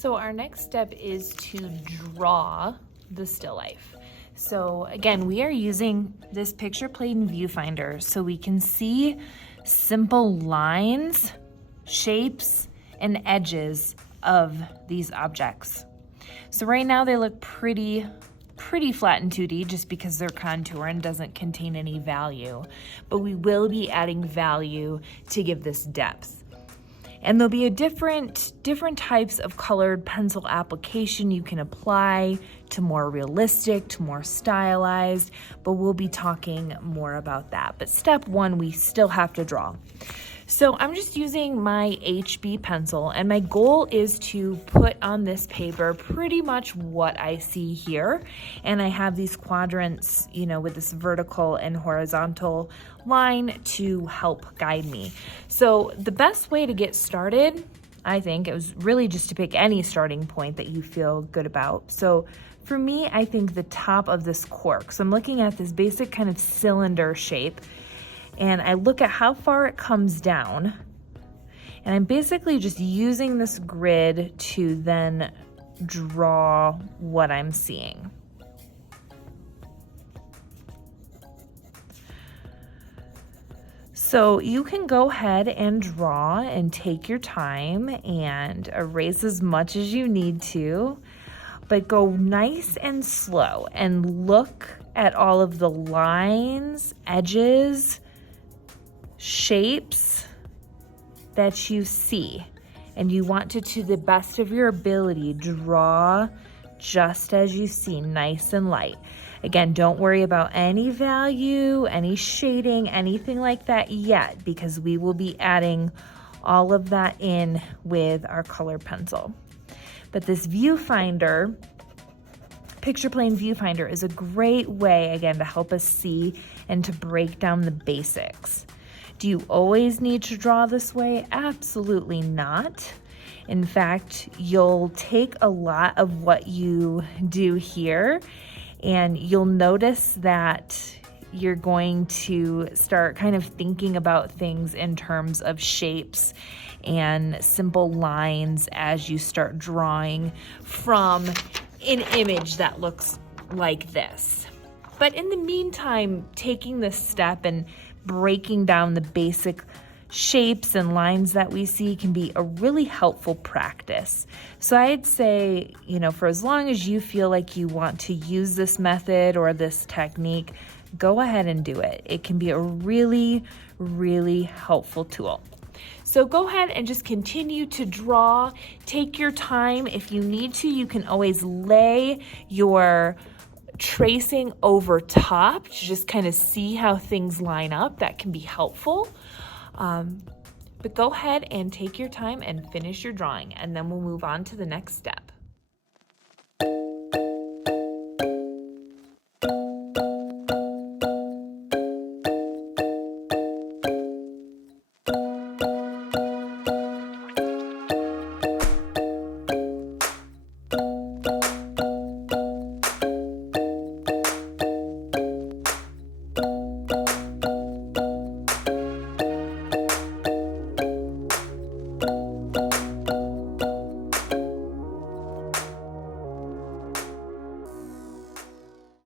So our next step is to draw the still life. So again, we are using this picture plane viewfinder so we can see simple lines, shapes, and edges of these objects. So right now they look pretty flat in 2D just because they're contour and doesn't contain any value, but we will be adding value to give this depth. And there'll be a different types of colored pencil application you can apply to more realistic, to more stylized, but we'll be talking more about that. But step one, we still have to draw. So I'm just using my HB pencil, and my goal is to put on this paper pretty much what I see here. And I have these quadrants, you know, with this vertical and horizontal line to help guide me. So the best way to get started, I think, it was really just to pick any starting point that you feel good about. So for me, I think the top of this cork. So I'm looking at this basic kind of cylinder shape, and I look at how far it comes down, and I'm basically just using this grid to then draw what I'm seeing. So you can go ahead and draw and take your time and erase as much as you need to, but go nice and slow and look at all of the lines, edges, shapes that you see, and you want to the best of your ability, draw just as you see, nice and light. Again, don't worry about any value, any shading, anything like that yet, because we will be adding all of that in with our color pencil. But this viewfinder, picture plane viewfinder, is a great way, again, to help us see and to break down the basics. Do you always need to draw this way? Absolutely not. In fact, you'll take a lot of what you do here and you'll notice that you're going to start kind of thinking about things in terms of shapes and simple lines as you start drawing from an image that looks like this. But in the meantime, taking this step and breaking down the basic shapes and lines that we see can be a really helpful practice. So I'd say, you know, for as long as you feel like you want to use this method or this technique, go ahead and do it. It can be a really helpful tool. So go ahead and just continue to draw. Take your time. If you need to, you can always lay your tracing over top to just kind of see how things line up. That can be helpful. But go ahead and take your time and finish your drawing, and then we'll move on to the next step.